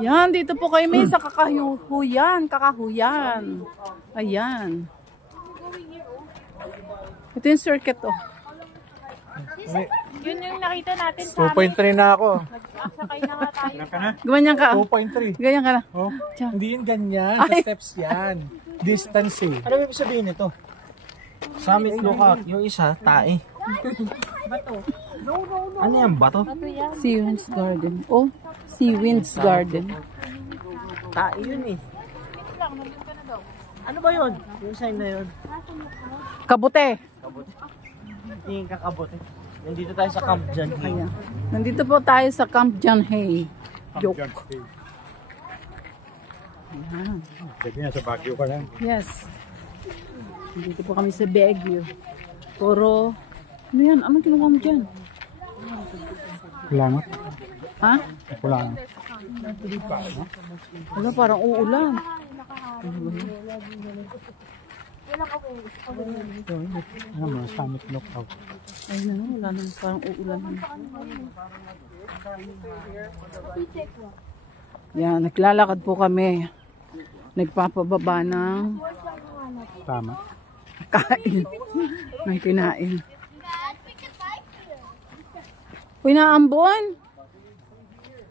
Yan, dito po kayo may sa kakahuyan. Kakahuyan. Ayan. Ito yung circuit, oh. Yun yung nakita natin sa 2.3 na ako. Sakay na nga tayo. Ganyan ka. 2.3. Ganyan ka na. Oh, hindi yun ganyan. Sa steps yan. Distance eh. Ano ibig sabihin nito? Summit lookout. Yung isa, tae. Bato. Ano yan, bato? Sea Winds Garden. Oh, Sea Winds Garden. Tae yun eh. Ano ba yun? Yung sign na yun? Kabute. Tingin kakabot eh. Nandito tayo sa Camp John Hay. Ayan. Nandito po tayo sa Camp John Hay. Joke. Ayan. Sige na, sa Baguio ka lang. Yes. Nandito po kami sa Baguio. Puro, ano yan? Anong kinuha mo dyan? Kulangot. Ha? Kulangot. Wala, parang uulan. Ano mo, summit lookout. Ay na, wala nang parang uulan. Yan, naglalakad po kami. Nagpapababa ng Tama. kain. Ng kinain. Uy, naambon.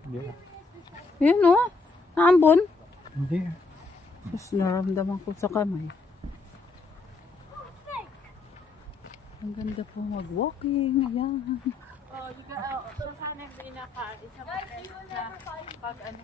Hindi. Yan o, naambon. Hindi. Tapos naramdaman ko sa kamay. Ang ganda po mag-walking. Ayan. Oh, sana hindi naka isa pa na pag ano